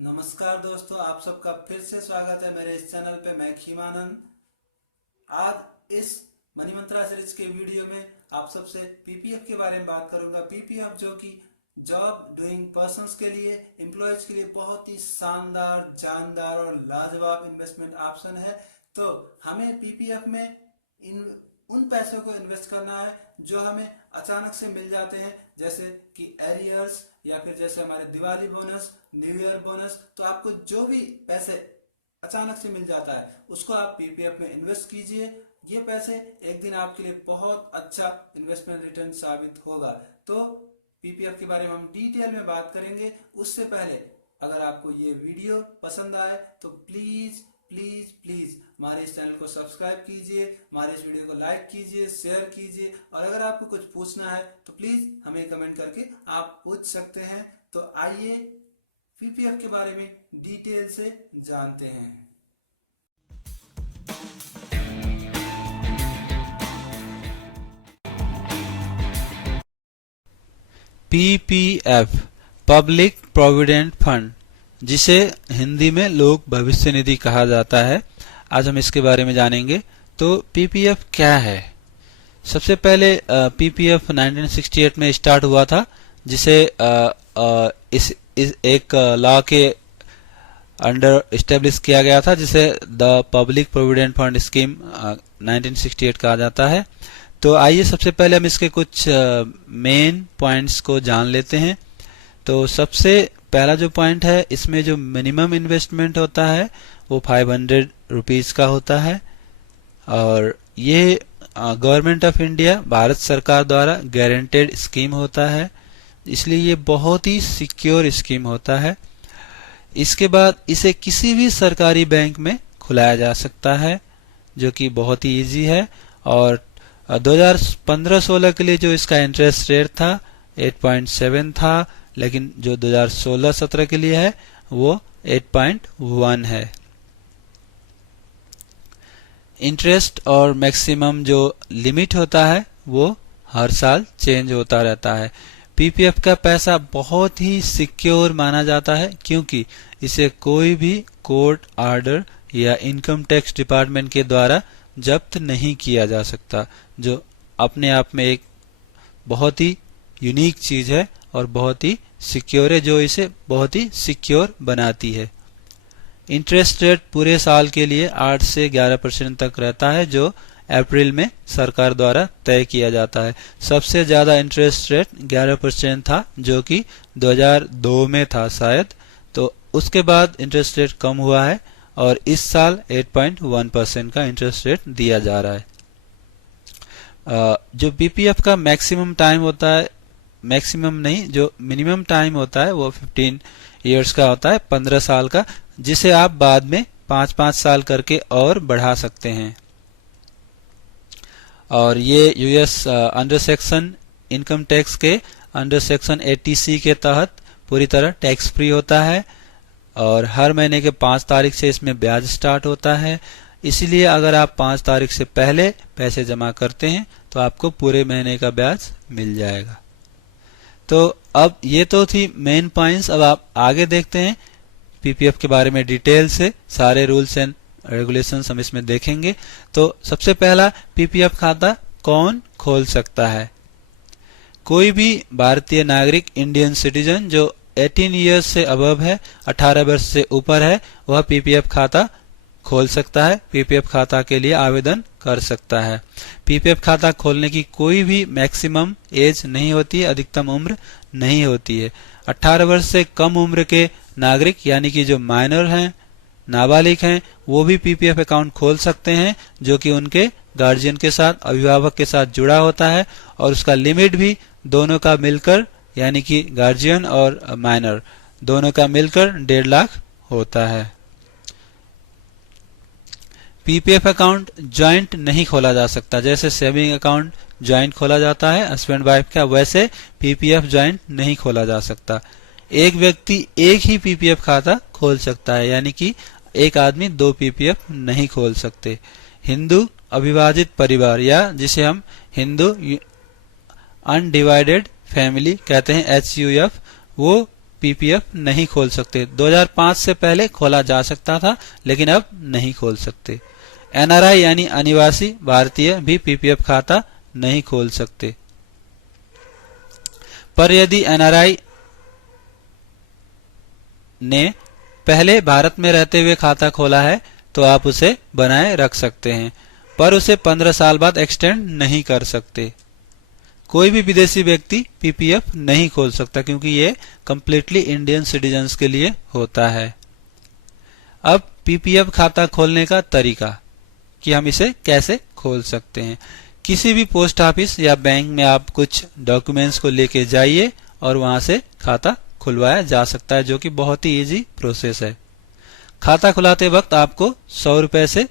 नमस्कार दोस्तों, आप सबका फिर से स्वागत है मेरे इस चैनल पे। मैं खीमानंद आज इस मनी मंत्रा सीरीज के वीडियो में आप सबसे पीपीएफ के बारे में बात करूंगा। पीपीएफ जो कि जॉब डूइंग पर्संस के लिए, एम्प्लॉयज के लिए बहुत ही शानदार, जानदार और लाजवाब इन्वेस्टमेंट ऑप्शन है। तो हमें पीपीएफ में उन पैसों को इन्वेस्ट करना है जो हमें अचानक से मिल जाते हैं, जैसे कि एरियर्स या फिर जैसे हमारे Diwali bonus, new year bonus. तो आपको जो भी पैसे अचानक से मिल जाता है उसको आप पीपीएफ में इन्वेस्ट कीजिए। ये पैसे एक दिन आपके लिए बहुत अच्छा इन्वेस्टमेंट रिटर्न साबित होगा। तो पीपीएफ के बारे में हम डिटेल में बात करेंगे। उससे पहले अगर आपको ये वीडियो पसंद आए तो प्लीज प्लीज प्लीज हमारे इस चैनल को सब्सक्राइब कीजिए, हमारे इस वीडियो को लाइक कीजिए, शेयर कीजिए, और अगर आपको कुछ पूछना है तो प्लीज हमें कमेंट करके आप पूछ सकते हैं। तो आइए पीपीएफ के बारे में डिटेल से जानते हैं। पीपीएफ पब्लिक प्रोविडेंट फंड, जिसे हिंदी में लोक भविष्य निधि कहा जाता है, आज हम इसके बारे में जानेंगे। तो पीपीएफ क्या है? सबसे पहले पीपीएफ 1968 में स्टार्ट हुआ था, जिसे इस एक लॉ के अंडर एस्टेब्लिश किया गया था, जिसे the public provident fund scheme 1968 कहा जाता है। तो आइए सबसे पहले हम इसके कुछ मेन पॉइंट्स को जान लेते हैं। तो सबसे पहला जो पॉइंट है, इसमें जो मिनिमम इन्वेस्टमेंट होता है वो 500 रुपीज का होता है, और ये गवर्नमेंट ऑफ इंडिया, भारत सरकार द्वारा गारंटेड स्कीम होता है, इसलिए ये बहुत ही सिक्योर स्कीम होता है। इसके बाद इसे किसी भी सरकारी बैंक में खुलाया जा सकता है, जो कि बहुत ही इजी है। और 2015-16 के लिए जो इसका इंटरेस्ट रेट था 8.7 था, लेकिन जो 2016-17 के लिए है वो 8.1 है। इंटरेस्ट और मैक्सिमम जो लिमिट होता है वो हर साल चेंज होता रहता है। पीपीएफ का पैसा बहुत ही सिक्योर माना जाता है, क्योंकि इसे कोई भी कोर्ट ऑर्डर या इनकम टैक्स डिपार्टमेंट के द्वारा जब्त नहीं किया जा सकता, जो अपने आप में एक बहुत ही यूनिक चीज है और बहुत ही सिक्योर है, जो इसे बहुत ही सिक्योर बनाती है। इंटरेस्ट रेट पूरे साल के लिए 8 से 11% तक रहता है, जो अप्रैल में सरकार द्वारा तय किया जाता है। सबसे ज्यादा इंटरेस्ट रेट 11% था, जो कि 2002 में था शायद। तो उसके बाद इंटरेस्ट रेट कम हुआ है और इस साल 8.1% का इंटरेस्ट रेट दिया जा रहा है। जो पीपीएफ का मैक्सिमम टाइम होता है, मैक्सिमम नहीं, जो मिनिमम टाइम होता है वो 15 इयर्स का होता है, 15 साल का, जिसे आप बाद में 5-5 साल करके और बढ़ा सकते हैं। और ये US under section income tax के अंडर सेक्शन 80C के तहत पूरी तरह टैक्स फ्री होता है, और हर महीने के 5 तारीख से इसमें ब्याज स्टार्ट होता है। इसीलिए अगर आप 5 तारीख से पहले पैसे जमा करते हैं तो आपको पूरे महीने का ब्याज मिल जाएगा। तो अब ये तो थी मेन पॉइंट्स। अब आप आगे देखते हैं पीपीएफ के बारे में डिटेल से, सारे रूल्स एंड रेगुलेशंस हम इसमें देखेंगे। तो सबसे पहला, पीपीएफ खाता कौन खोल सकता है? कोई भी भारतीय नागरिक, इंडियन सिटीजन जो 18 इयर्स से अबव है, 18 वर्ष से ऊपर है, वह पीपीएफ खाता खोल सकता है, पीपीएफ खाता के लिए आवेदन कर सकता है। पीपीएफ खाता खोलने की कोई भी मैक्सिमम एज नहीं होती है, अधिकतम उम्र नहीं होती है। 18 वर्ष से कम उम्र के नागरिक, यानी कि जो माइनर हैं, नाबालिग हैं, वो भी पीपीएफ अकाउंट खोल सकते हैं, जो कि उनके गार्जियन के साथ, अभिभावक के साथ जुड़ा होता है, और उसका लिमिट भी दोनों का मिलकर, यानी कि गार्जियन और माइनर दोनों का मिलकर 1.5 लाख होता है। पीपीएफ अकाउंट ज्वाइंट नहीं खोला जा सकता। जैसे सेविंग अकाउंट ज्वाइंट खोला जाता है हस्बैंड वाइफ का, वैसे पीपीएफ ज्वाइंट नहीं खोला जा सकता। एक व्यक्ति एक ही पीपीएफ खाता खोल सकता है, यानी कि एक आदमी 2 पीपीएफ नहीं खोल सकते। हिंदू अविभाजित परिवार, या जिसे हम हिंदू अनडिवाइडेड फैमिली कहते हैं, HUF, वो पीपीएफ नहीं खोल सकते। 2005 से पहले खोला जा सकता था, लेकिन अब नहीं खोल सकते। एनआरआई यानी अनिवासी भारतीय भी पीपीएफ खाता नहीं खोल सकते। पर यदि एनआरआई ने पहले भारत में रहते हुए खाता खोला है तो आप उसे बनाए रख सकते हैं, पर उसे 15 साल बाद एक्सटेंड नहीं कर सकते। कोई भी विदेशी व्यक्ति पीपीएफ नहीं खोल सकता, क्योंकि ये कंप्लीटली इंडियन सिटीजन्स के लिए होता है। अब पीपीएफ खाता खोलने का तरीका कि हम इसे कैसे खोल सकते हैं। किसी भी पोस्ट ऑफिस या बैंक में आप कुछ डॉक्यूमेंट्स को लेके जाइए और वहां से खाता खुलवाया जा सकता है, जो कि बहुत ही इजी प्रोसेस है। खाता खुलाते वक्त आपको 100 रुपए से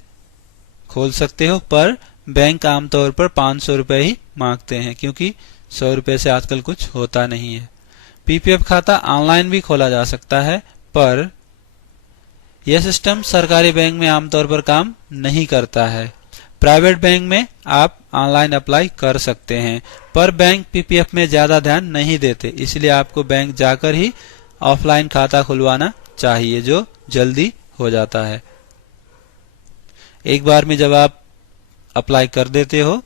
खोल सकते हो, पर बैंक आमतौर पर 500 रुपए ही मांगते हैं, क्योंकि 100 रुपए से आजकल कुछ होता नहीं है। पीपीएफ खाता ऑनलाइन भी खोला जा सकता है, पर यह सिस्टम सरकारी बैंक में आमतौर पर काम नहीं करता है। प्राइवेट बैंक में आप ऑनलाइन अप्लाई कर सकते हैं, पर बैंक पीपीएफ में ज्यादा ध्यान नहीं देते, इसलिए आपको बैंक जाकर ही ऑफलाइन खाता खुलवाना चाहिए, जो जल्दी हो जाता है। एक बार में जब आप अप्लाई कर देते हो,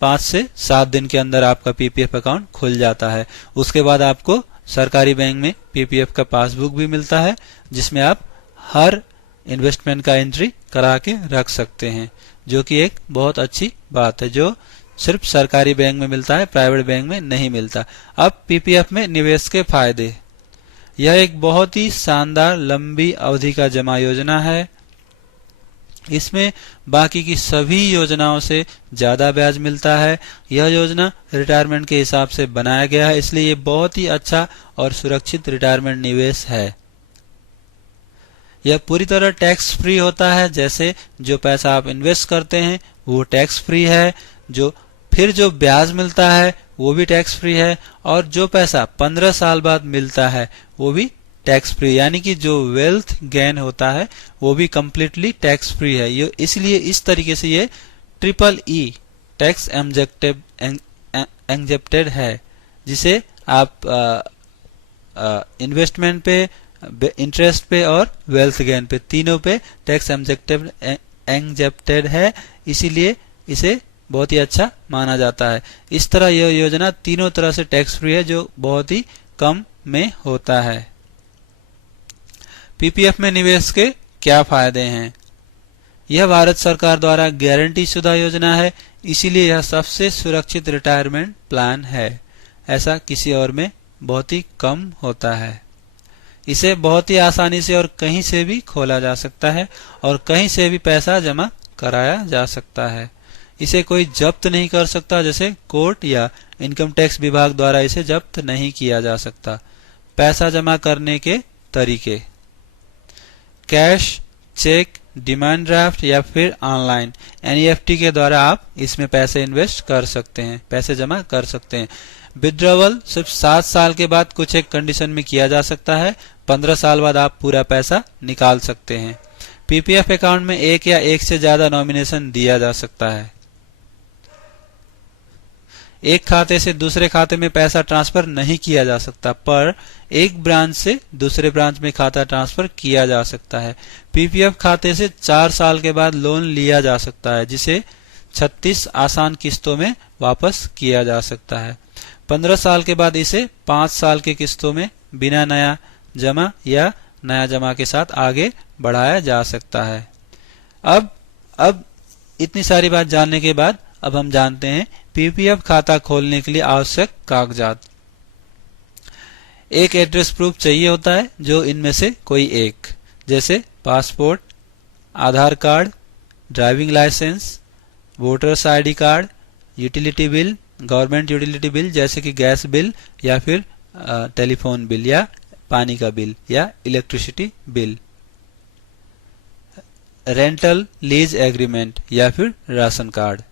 5 से 7 दिन के अंदर आपका पीपीएफ अकाउंट खुल जाता है। उसके बाद आपको सरकारी बैंक में पीपीएफ का पासबुक भी मिलता है, जिसमें आप हर इन्वेस्टमेंट का एंट्री करा के रख सकते हैं, जो कि एक बहुत अच्छी बात है, जो सिर्फ सरकारी बैंक में मिलता है, प्राइवेट बैंक में नहीं मिलता। अब पीपीएफ में निवेश के फायदे। यह एक बहुत ही शानदार लंबी अवधि का जमा योजना है। इसमें बाकी की सभी योजनाओं से ज्यादा ब्याज मिलता है। यह योजना रिटायरमेंट के हिसाब से बनाया गया है, इसलिए ये बहुत ही अच्छा और सुरक्षित रिटायरमेंट निवेश है। यह पूरी तरह टैक्स फ्री होता है, जैसे जो पैसा आप इन्वेस्ट करते हैं वो टैक्स फ्री है, जो ब्याज मिलता है वो भी टैक्स फ्री है, और जो पैसा 15 साल बाद मिलता है वो भी टैक्स फ्री, यानी कि जो वेल्थ गेन होता है वो भी कंप्लीटली टैक्स फ्री है। ये इसलिए इस तरीके से ये EEE टैक्स एग्जेप्टेड है, जिसे आप इन्वेस्टमेंट पे, इंटरेस्ट पे और वेल्थ गेन पे, तीनों पे टैक्स एग्जेप्टेड है, इसीलिए इसे बहुत ही अच्छा माना जाता है। इस तरह यह योजना तीनों तरह से टैक्स फ्री है, जो बहुत ही कम में होता है। पीपीएफ में निवेश के क्या फायदे हैं? यह भारत सरकार द्वारा गारंटी शुदा योजना है, इसीलिए यह सबसे सुरक्षित रिटायरमेंट प्लान है। ऐसा किसी और में बहुत ही कम होता है। इसे बहुत ही आसानी से और कहीं से भी खोला जा सकता है, और कहीं से भी पैसा जमा कराया जा सकता है। इसे कोई जब्त नहीं कर सकता, जैसे कोर्ट या इनकम टैक्स विभाग द्वारा इसे जब्त नहीं किया जा सकता। पैसा जमा करने के तरीके: कैश, चेक, डिमांड ड्राफ्ट या फिर ऑनलाइन एनईएफटी के द्वारा आप इसमें पैसे इन्वेस्ट कर सकते हैं, पैसे जमा कर सकते हैं। विड्रॉवल सिर्फ 7 साल के बाद कुछ एक कंडीशन में किया जा सकता है। 15 साल बाद आप पूरा पैसा निकाल सकते हैं। पीपीएफ अकाउंट में एक या एक से ज्यादा नॉमिनेशन दिया जा सकता है। एक खाते से दूसरे खाते में पैसा ट्रांसफर नहीं किया जा सकता, पर एक ब्रांच से दूसरे ब्रांच में खाता ट्रांसफर किया जा सकता है। पीपीएफ खाते से 4 साल के बाद लोन लिया जा सकता है, जिसे 36 आसान किस्तों में वापस किया जा सकता है। 15 साल के बाद इसे 5 साल के किस्तों में बिना नया जमा या नया जमा के साथ आगे बढ़ाया जा सकता है। अब इतनी सारी बात जानने के बाद अब हम जानते हैं पीपीएफ खाता खोलने के लिए आवश्यक कागजात। एक एड्रेस प्रूफ चाहिए होता है, जो इनमें से कोई एक, जैसे passport, Aadhaar card, driving licence, voters ID card, utility bill, government utility bill जैसे कि गैस बिल या फिर टेलीफोन बिल या पानी का बिल या electricity bill, rental lease agreement या फिर राशन कार्ड।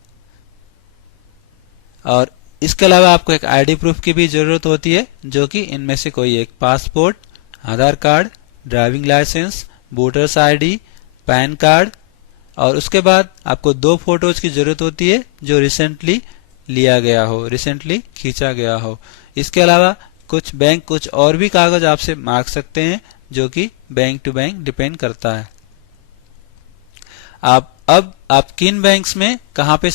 और इसके अलावा आपको एक आईडी प्रूफ की भी जरूरत होती है, जो कि इनमें से कोई एक, passport, Aadhaar card, driving licence, voters ID, PAN card. और उसके बाद आपको 2 फोटोज की जरूरत होती है, जो रिसेंटली लिया गया हो, रिसेंटली खींचा गया हो। इसके अलावा कुछ बैंक कुछ और भी कागज आपसे मांग सकते हैं, जो कि बैंक टू बैंक डिपेंड करता है। आप किन बैंक्स में कहां पे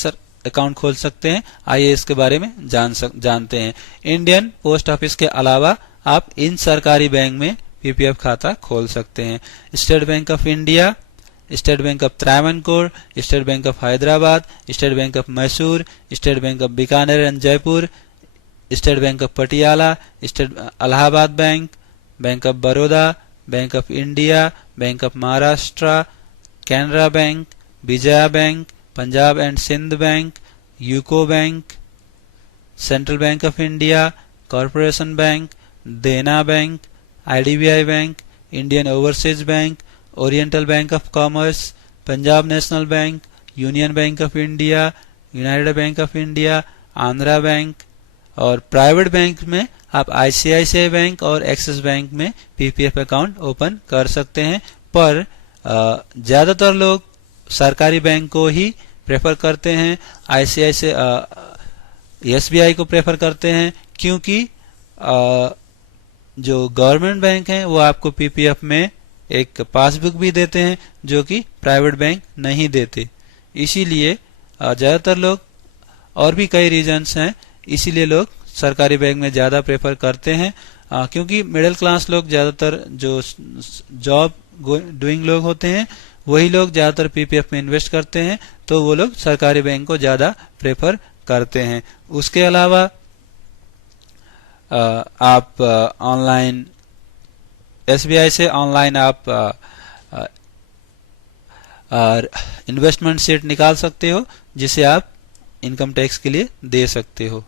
अकाउंट खोल सकते हैं, आइए इसके बारे में जानते हैं। इंडियन पोस्ट ऑफिस के अलावा आप इन सरकारी बैंक में पीपीएफ खाता खोल सकते हैं। State Bank of India, State Bank of Travancore, State Bank of Hyderabad, State Bank of Mysore, State Bank of Bikaner and Jaipur, State Bank of Patiala, State Allahabad Bank, Bank of Baroda, Bank of India, Bank of Maharashtra, Canara Bank, Vijaya Bank, Punjab and Sind Bank, UCO Bank, Central Bank of India, Corporation Bank, Dena Bank, IDBI Bank, Indian Overseas Bank, Oriental Bank of Commerce, Punjab national bank, union bank of India, United bank of India, Andhra bank. और private bank में आप ICICI bank और axis bank में PPF account open कर सकते हैं, पर ज्यादातर लोग सरकारी बैंक को ही प्रेफर करते हैं, आईसीआईसीआई एसबीआई को प्रेफर करते हैं, क्योंकि जो गवर्नमेंट बैंक हैं वो आपको पीपीएफ में एक पासबुक भी देते हैं, जो कि प्राइवेट बैंक नहीं देते। इसीलिए ज्यादातर लोग, और भी कई रीजंस हैं, इसीलिए लोग सरकारी बैंक में ज्यादा प्रेफर करते हैं, क्योंकि मिडिल क्लास लोग ज्यादातर जो जॉब डूइंग लोग होते हैं वही लोग ज्यादातर पीपीएफ में इन्वेस्ट करते हैं, तो वो लोग सरकारी बैंक को ज्यादा प्रेफर करते हैं। उसके अलावा आप ऑनलाइन एसबीआई से ऑनलाइन आप इन्वेस्टमेंट शीट निकाल सकते हो, जिसे आप इनकम टैक्स के लिए दे सकते हो।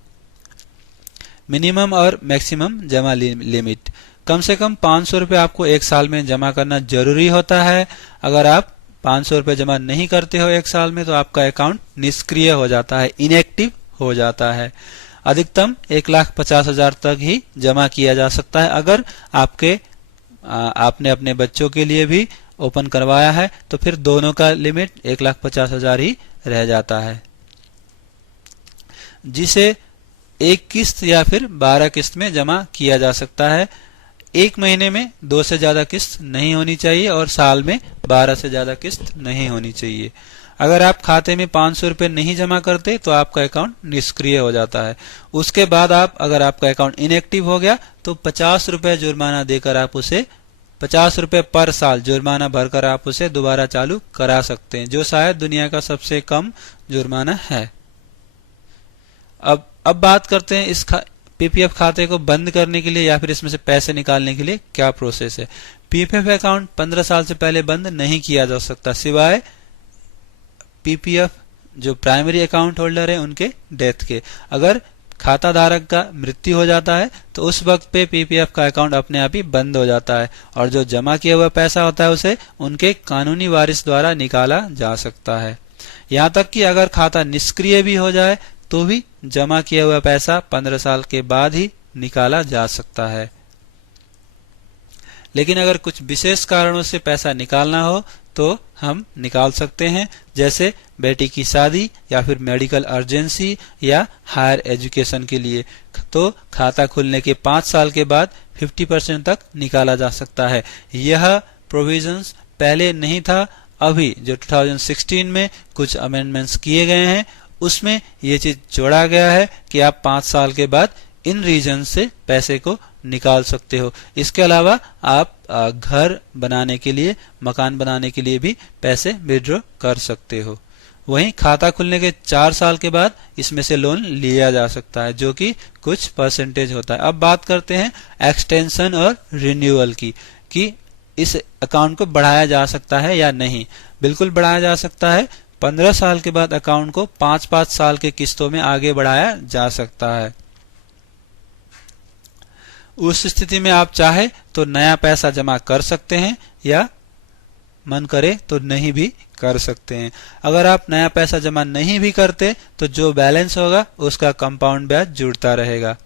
मिनिमम और मैक्सिमम जमा लिमिट, कम से कम 500 रुपये आपको एक साल में जमा करना जरूरी होता है। अगर आप 500 रुपये जमा नहीं करते हो एक साल में तो आपका अकाउंट निष्क्रिय हो जाता है, इनएक्टिव हो जाता है। अधिकतम 1,50,000 तक ही जमा किया जा सकता है। अगर आपने अपने बच्चों के लिए भी ओपन करवाया है तो फिर दोनों का लिमिट 1,50,000 ही रह जाता है, जिसे एक किस्त या फिर 12 किस्त में जमा किया जा सकता है। एक महीने में 2 से ज्यादा किस्त नहीं होनी चाहिए और साल में 12 से ज्यादा किस्त नहीं होनी चाहिए। अगर आप खाते में 500 रुपये नहीं जमा करते तो आपका अकाउंट निष्क्रिय हो जाता है। उसके बाद अगर आपका अकाउंट इनएक्टिव हो गया तो 50 रुपये जुर्माना देकर आप उसे 50 रुपये पर साल जुर्माना भरकर आप उसे दोबारा चालू करा सकते हैं, जो शायद दुनिया का सबसे कम जुर्माना है। अब बात करते हैं इस पीपीएफ खाते को बंद करने के लिए या फिर इसमें से पैसे निकालने के लिए क्या प्रोसेस है। पीपीएफ अकाउंट 15 साल से पहले बंद नहीं किया जा सकता, सिवाय पीपीएफ जो प्राइमरी अकाउंट होल्डर है उनके डेथ के। अगर खाता धारक का मृत्यु हो जाता है तो उस वक्त पे पीपीएफ का अकाउंट अपने आप ही बंद हो जाता है और जो जमा किया हुआ पैसा होता है उसे उनके कानूनी वारिस द्वारा निकाला जा सकता है। यहाँ तक कि अगर खाता निष्क्रिय भी हो जाए तो भी जमा किया हुआ पैसा 15 साल के बाद ही निकाला जा सकता है। लेकिन अगर कुछ विशेष कारणों से पैसा निकालना हो तो हम निकाल सकते हैं, जैसे बेटी की शादी या फिर मेडिकल अर्जेंसी या हायर एजुकेशन के लिए। तो खाता खुलने के 5 साल के बाद 50% तक निकाला जा सकता है। यह प्रोविजंस पहले नहीं था, अभी जो 2016 में कुछ अमेंडमेंट्स किए गए हैं उसमें ये चीज जोड़ा गया है कि आप 5 साल के बाद इन रीजन से पैसे को निकाल सकते हो। इसके अलावा आप घर बनाने के लिए, मकान बनाने के लिए भी पैसे विड्रॉ कर सकते हो। वहीं खाता खुलने के 4 साल के बाद इसमें से लोन लिया जा सकता है, जो कि कुछ परसेंटेज होता है। अब बात करते हैं एक्सटेंशन और रिन्यूअल की, कि इस अकाउंट को बढ़ाया जा सकता है या नहीं। बिल्कुल बढ़ाया जा सकता है। 15 साल के बाद अकाउंट को 5-5 साल के किस्तों में आगे बढ़ाया जा सकता है। उस स्थिति में आप चाहे तो नया पैसा जमा कर सकते हैं या मन करे तो नहीं भी कर सकते हैं। अगर आप नया पैसा जमा नहीं भी करते तो जो बैलेंस होगा उसका कंपाउंड ब्याज जुड़ता रहेगा।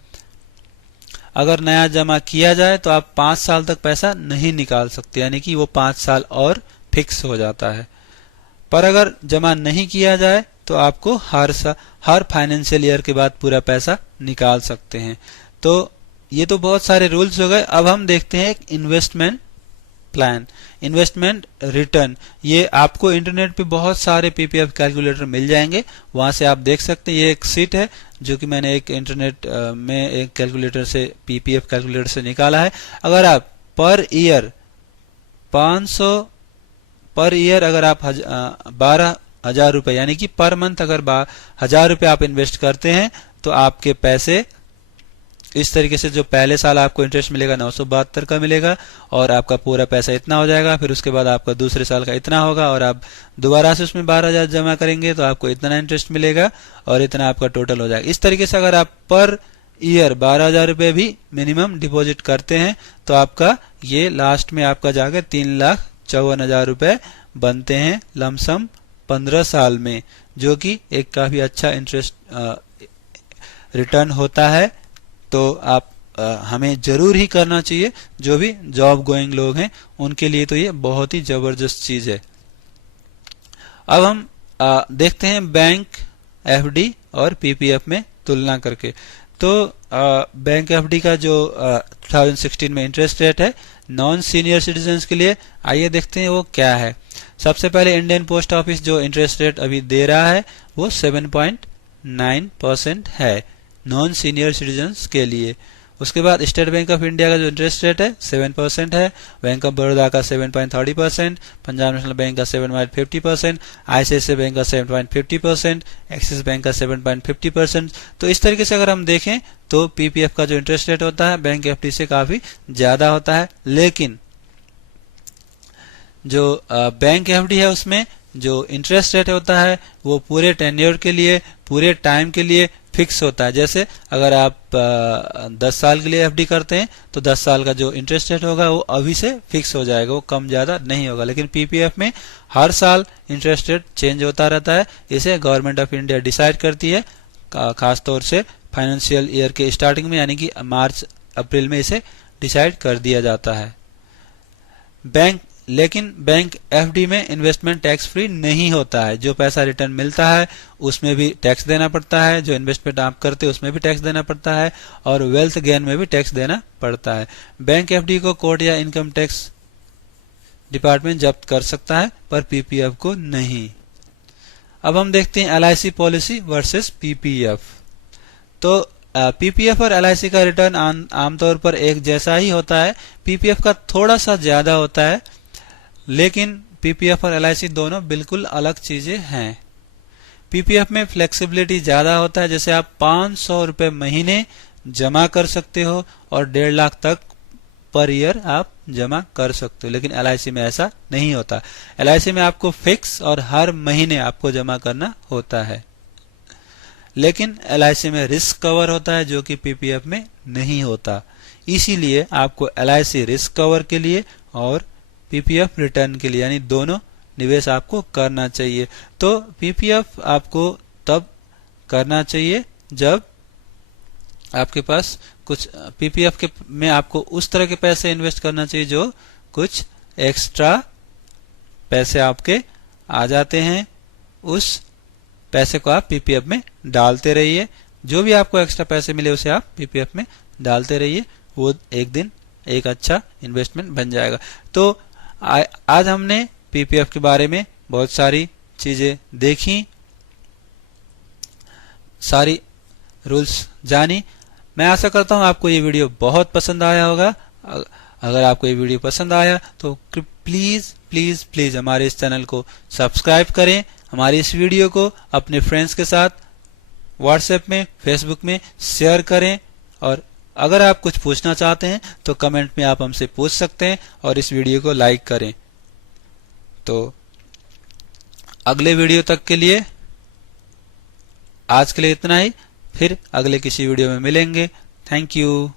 अगर नया जमा किया जाए तो आप 5 साल तक पैसा नहीं निकाल सकते, यानी कि वो 5 साल और फिक्स हो जाता है। पर अगर जमा नहीं किया जाए तो आपको हर फाइनेंशियल ईयर के बाद पूरा पैसा निकाल सकते हैं। तो ये तो बहुत सारे रूल्स हो गए। अब हम देखते हैं एक इन्वेस्टमेंट प्लान, इन्वेस्टमेंट रिटर्न। ये आपको इंटरनेट पे बहुत सारे पीपीएफ कैलकुलेटर मिल जाएंगे, वहां से आप देख सकते हैं। ये एक सीट है जो कि मैंने एक इंटरनेट में एक कैलकुलेटर से, पीपीएफ कैलकुलेटर से निकाला है। अगर आप पर ईयर 500 पर ईयर अगर आप 12,000 रुपए यानी कि पर मंथ अगर 1,000 रुपए आप इन्वेस्ट करते हैं तो आपके पैसे इस तरीके से, जो पहले साल आपको इंटरेस्ट मिलेगा 972 का मिलेगा और आपका पूरा पैसा इतना हो जाएगा। फिर उसके बाद आपका दूसरे साल का इतना होगा और आप दोबारा से उसमें 12,000 जमा करेंगे तो आपको इतना इंटरेस्ट मिलेगा और इतना आपका टोटल हो जाएगा। इस तरीके से अगर आप पर ईयर 12,000 रुपए भी मिनिमम डिपॉजिट करते हैं तो आपका ये लास्ट में आपका जाकर 3,54,000 रुपए बनते हैं लमसम 15 साल में, जो कि एक काफी अच्छा इंटरेस्ट रिटर्न होता है। तो आप हमें जरूर ही करना चाहिए। जो भी जॉब गोइंग लोग हैं उनके लिए तो ये बहुत ही जबरदस्त चीज है। अब हम देखते हैं बैंक एफडी और पीपीएफ में तुलना करके। तो बैंक एफडी का जो 2016 में इंटरेस्ट रेट है नॉन सीनियर सिटीजन्स के लिए, आइए देखते हैं वो क्या है। सबसे पहले इंडियन पोस्ट ऑफिस जो इंटरेस्ट रेट अभी दे रहा है वो 7.9% है नॉन सीनियर सिटीजन्स के लिए। उसके बाद स्टेट बैंक ऑफ इंडिया का जो इंटरेस्ट रेट है 7% है, बैंक ऑफ बड़ौदा का 7.30%, पंजाब नेशनल बैंक का 7.50%, आईसीआईसीआई बैंक का 7.50%, एक्सिस बैंक का 7.50%। तो इस तरीके से अगर हम देखें तो पीपीएफ का जो इंटरेस्ट रेट होता है बैंक एफडी से काफी ज्यादा होता है। लेकिन जो बैंक एफडी है उसमें जो इंटरेस्ट रेट होता है वो पूरे टेन्योर के लिए, पूरे टाइम के लिए फिक्स होता है। जैसे अगर आप 10 साल के लिए एफडी करते हैं तो 10 साल का जो इंटरेस्ट रेट होगा वो अभी से फिक्स हो जाएगा, वो कम ज्यादा नहीं होगा। लेकिन पीपीएफ में हर साल इंटरेस्ट रेट चेंज होता रहता है। इसे गवर्नमेंट ऑफ इंडिया डिसाइड करती है, खासतौर से फाइनेंशियल ईयर के स्टार्टिंग में यानी कि मार्च अप्रैल में इसे डिसाइड कर दिया जाता है। लेकिन बैंक एफडी में इन्वेस्टमेंट टैक्स फ्री नहीं होता है। जो पैसा रिटर्न मिलता है उसमें भी टैक्स देना पड़ता है, जो इन्वेस्टमेंट आप करते हैं उसमें भी टैक्स देना पड़ता है और वेल्थ गेन में भी टैक्स देना पड़ता है। बैंक एफडी को कोर्ट या इनकम टैक्स डिपार्टमेंट जब्त कर सकता है पर पीपीएफ को नहीं। अब हम देखते हैं एलआईसी पॉलिसी वर्सेस पीपीएफ। तो पीपीएफ और एलआईसी का रिटर्न आमतौर पर एक जैसा ही होता है। पीपीएफ का थोड़ा सा ज्यादा होता है, लेकिन पीपीएफ और एलआईसी दोनों बिल्कुल अलग चीजें हैं। पीपीएफ में फ्लेक्सिबिलिटी ज्यादा होता है, जैसे आप 500 रुपए महीने जमा कर सकते हो और 1.5 लाख तक पर ईयर आप जमा कर सकते हो। लेकिन एलआईसी में ऐसा नहीं होता। एलआईसी में आपको फिक्स और हर महीने आपको जमा करना होता है। लेकिन एलआईसी में रिस्क कवर होता है जो कि पीपीएफ में नहीं होता। इसीलिए आपको एलआईसी रिस्क कवर के लिए और पीपीएफ रिटर्न के लिए यानी दोनों निवेश आपको करना चाहिए। तो पीपीएफ आपको तब करना चाहिए जब आपके पास कुछ पीपीएफ के में आपको उस तरह के पैसे इन्वेस्ट करना चाहिए जो कुछ एक्स्ट्रा पैसे आपके आ जाते हैं, उस पैसे को आप पीपीएफ में डालते रहिए। जो भी आपको एक्स्ट्रा पैसे मिले उसे आप पीपीएफ में डालते रहिए, वो एक दिन एक अच्छा इन्वेस्टमेंट बन जाएगा। तो आज हमने पीपीएफ के बारे में बहुत सारी चीजें देखी, सारी रूल्स जानी। मैं आशा करता हूं आपको ये वीडियो बहुत पसंद आया होगा। अगर आपको ये वीडियो पसंद आया तो प्लीज प्लीज प्लीज हमारे इस चैनल को सब्सक्राइब करें। हमारी इस वीडियो को अपने फ्रेंड्स के साथ व्हाट्सएप में, फेसबुक में शेयर करें और अगर आप कुछ पूछना चाहते हैं तो कमेंट में आप हमसे पूछ सकते हैं और इस वीडियो को लाइक करें। तो अगले वीडियो तक के लिए आज के लिए इतना ही, फिर अगले किसी वीडियो में मिलेंगे। Thank you.